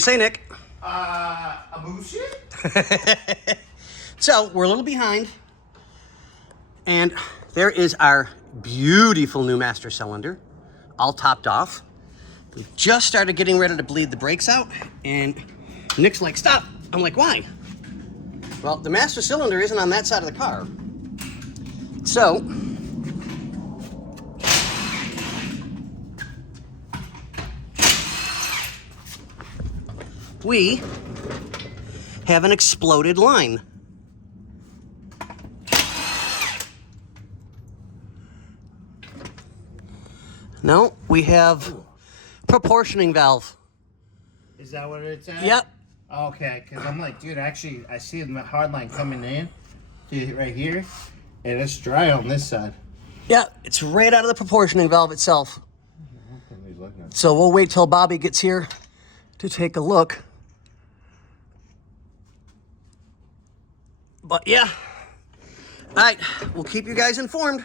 Say, Nick. A bullshit? So, we're a little behind. And there is our beautiful new master cylinder, all topped off. We just started getting ready to bleed the brakes out, and Nick's like, stop. I'm like, why? Well, the master cylinder isn't on that side of the car. So, we have an exploded line. No, we have proportioning valve. Is that what it's at? Yep. Okay, because I'm like, dude, actually, I see the hard line coming in right here, and it's dry on this side. Yeah, it's right out of the proportioning valve itself. So we'll wait till Bobby gets here to take a look. But yeah. All right, we'll keep you guys informed.